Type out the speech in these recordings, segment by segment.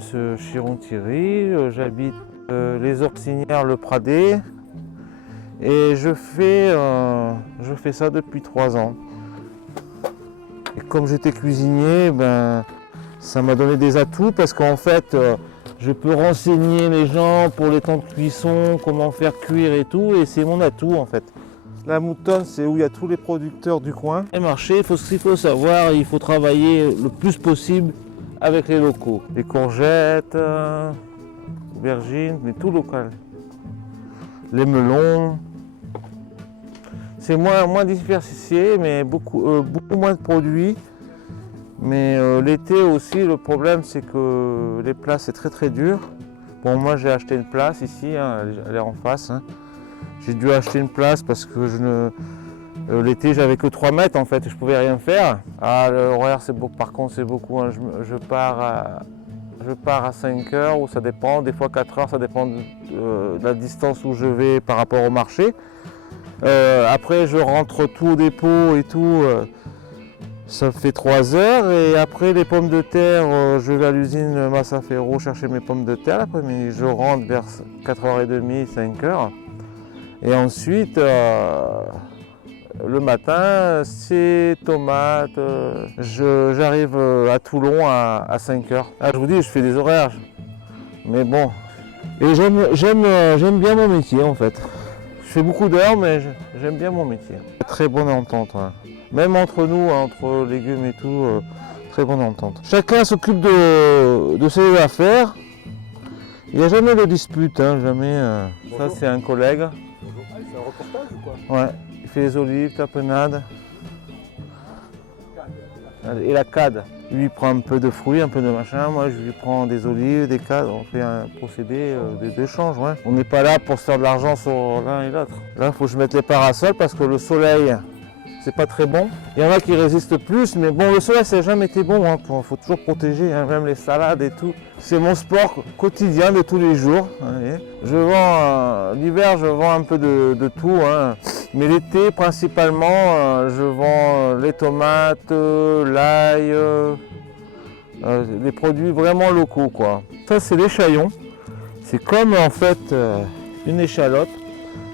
Monsieur Chiron-Thierry, j'habite les Ortinières, le Pradé et je fais ça depuis 3 ans. Et comme j'étais cuisinier, ça m'a donné des atouts parce qu'en fait je peux renseigner les gens pour les temps de cuisson, comment faire cuire et tout, et c'est mon atout en fait. La Moutonne, c'est où il y a tous les producteurs du coin. Les marchés, ce qu'il faut savoir, il faut travailler le plus possible avec les locaux. Les courgettes, aubergines, mais tout local. Les melons. C'est moins diversifié, mais beaucoup moins de produits. Mais l'été aussi, le problème, c'est que les places, c'est très dur. Bon, moi, j'ai acheté une place ici, hein, elle est en face. Hein. J'ai dû acheter une place parce que l'été, j'avais que 3 mètres en fait, je pouvais rien faire. Ah, l'horaire, c'est beaucoup, par contre, c'est beaucoup. Hein. Je pars à 5 heures, ou ça dépend, des fois 4 heures, ça dépend de la distance où je vais par rapport au marché. Après, je rentre tout au dépôt et tout, ça fait 3 heures. Et après, les pommes de terre, je vais à l'usine Massaferro chercher mes pommes de terre. Après, je rentre vers 4h30, 5h. Et ensuite, le matin, c'est tomates. J'arrive à Toulon à 5h. Ah, je vous dis, je fais des horaires. Mais bon. Et j'aime bien mon métier en fait. Je fais beaucoup d'heures, mais j'aime bien mon métier. Très bonne entente. Ouais. Même entre nous, entre légumes et tout, très bonne entente. Chacun s'occupe de ses affaires. Il n'y a jamais de dispute, hein, jamais. Ça, c'est un collègue. C'est un reportage ou quoi? Ouais, il fait les olives, tapenade. Et la cade. Lui, il prend un peu de fruits, un peu de machin. Moi, je lui prends des olives, des cades. On fait un procédé d'échange. Ouais. On n'est pas là pour se faire de l'argent sur l'un et l'autre. Là, il faut que je mette les parasols parce que le soleil, c'est pas très bon. Il y en a qui résistent plus, mais bon, le soleil, ça n'a jamais été bon. Il faut toujours protéger, hein, même les salades et tout. C'est mon sport quotidien de tous les jours. Je vends, l'hiver, je vends un peu de tout. Hein. Mais l'été, principalement, je vends les tomates, l'ail, des produits vraiment locaux, quoi. Ça, c'est l'échaillon. C'est comme, en fait, une échalote,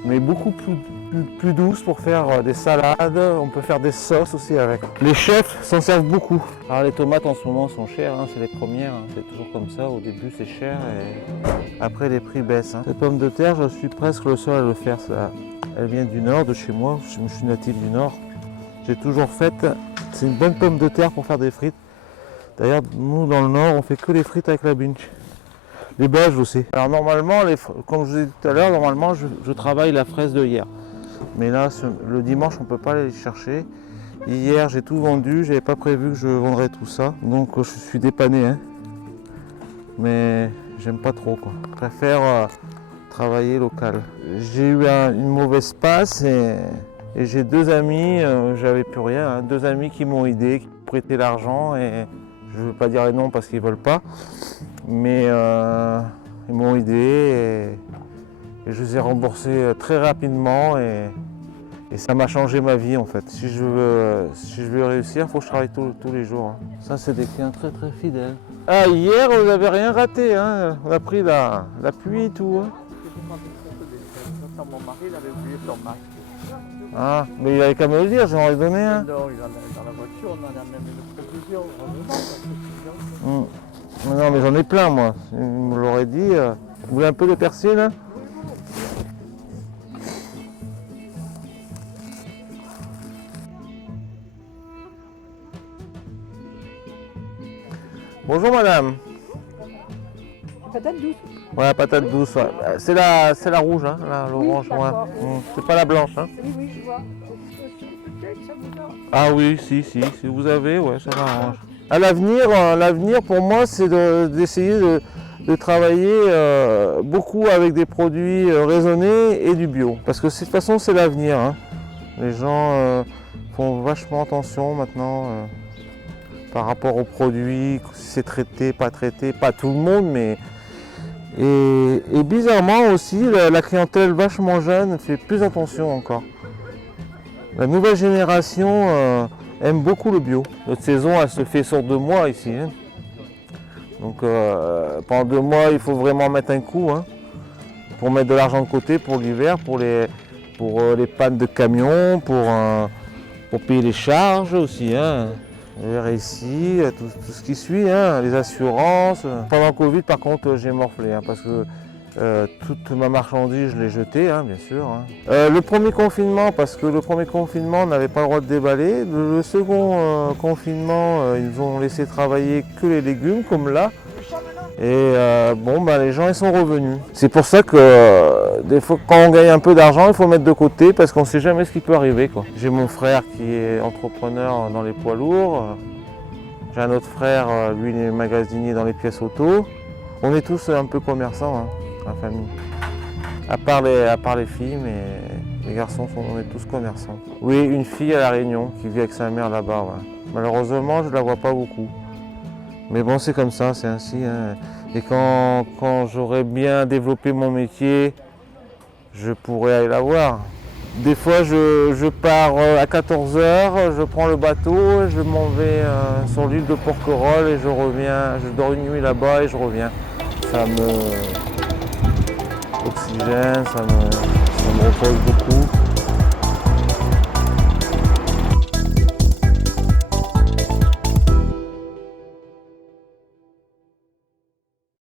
mais beaucoup plus douce pour faire des salades. On peut faire des sauces aussi avec. Les chefs s'en servent beaucoup. Alors les tomates en ce moment sont chères, hein, c'est les premières, hein, c'est toujours comme ça. Au début c'est cher et après les prix baissent. Hein. Cette pomme de terre, je suis presque le seul à le faire. Ça. Elle vient du nord, de chez moi. Je suis natif du nord. J'ai toujours fait. C'est une bonne pomme de terre pour faire des frites. D'ailleurs, nous dans le nord, on fait que les frites avec la bunch. Les Belges aussi. Alors normalement, comme je vous ai dit tout à l'heure, normalement je travaille la fraise de hier. Mais là, le dimanche, on ne peut pas aller les chercher. Hier, j'ai tout vendu. Je n'avais pas prévu que je vendrais tout ça. Donc, je suis dépanné. Hein. Mais j'aime pas trop. Quoi. Je préfère travailler local. J'ai eu une mauvaise passe et j'ai 2 amis, j'avais plus rien. Hein, 2 amis qui m'ont aidé, qui m'ont prêté l'argent. Et je ne veux pas dire les noms parce qu'ils ne veulent pas. Mais ils m'ont aidé. Et je les ai remboursés très rapidement et ça m'a changé ma vie en fait. Si je veux réussir, il faut que je travaille tous les jours. Hein. Ça, c'est des clients très fidèles. Ah, hier, vous n'avez rien raté. Hein. On a pris la pluie et tout. Hein. Mon mari, il avait oublié son masque. Ah, mais il avait qu'à me le dire, j'aurais donné. Hein. Non, il en a dans la voiture, on en a même une provision. Non, mais j'en ai plein moi. Il me l'aurait dit. Vous voulez un peu de persil hein. Bonjour madame. Patate douce. Ouais, patate douce. Ouais. C'est la rouge, hein, l'orange. Oui, ouais. C'est pas la blanche. Hein. Oui, je vois. Peut-être ça vous a... Ah oui, si vous avez, ouais, ça m'arrange. À l'avenir pour moi, c'est d'essayer de travailler beaucoup avec des produits raisonnés et du bio. Parce que de toute façon, c'est l'avenir. Hein. Les gens font vachement attention maintenant. Par rapport aux produits, si c'est traité, pas tout le monde, mais... Et bizarrement aussi, la clientèle vachement jeune fait plus attention encore. La nouvelle génération aime beaucoup le bio. Notre saison, elle se fait sur 2 mois ici. Hein. Donc pendant 2 mois, il faut vraiment mettre un coup hein, pour mettre de l'argent de côté pour l'hiver, pour les pannes de camion, pour payer les charges aussi. Hein. Le RSI, tout ce qui suit, hein, les assurances. Pendant le Covid, par contre, j'ai morflé hein, parce que toute ma marchandise, je l'ai jetée, hein, bien sûr. Hein. Le premier confinement, parce que le premier confinement, on n'avait pas le droit de déballer. Le second confinement, ils nous ont laissé travailler que les légumes, comme là. Et les gens ils sont revenus. C'est pour ça que des fois quand on gagne un peu d'argent, il faut mettre de côté parce qu'on ne sait jamais ce qui peut arriver. J'ai mon frère qui est entrepreneur dans les poids lourds. J'ai un autre frère, lui il est magasinier dans les pièces auto. On est tous un peu commerçants, hein, la famille. À part les filles, mais les garçons, on est tous commerçants. Oui, une fille à La Réunion qui vit avec sa mère là-bas. Ouais. Malheureusement, je ne la vois pas beaucoup. Mais bon, c'est comme ça, c'est ainsi. Hein. Et quand j'aurai bien développé mon métier, je pourrai aller la voir. Des fois, je pars à 14 h, je prends le bateau, je m'en vais sur l'île de Porquerolles et je reviens. Je dors une nuit là-bas et je reviens. Ça me oxygène, ça me repose beaucoup.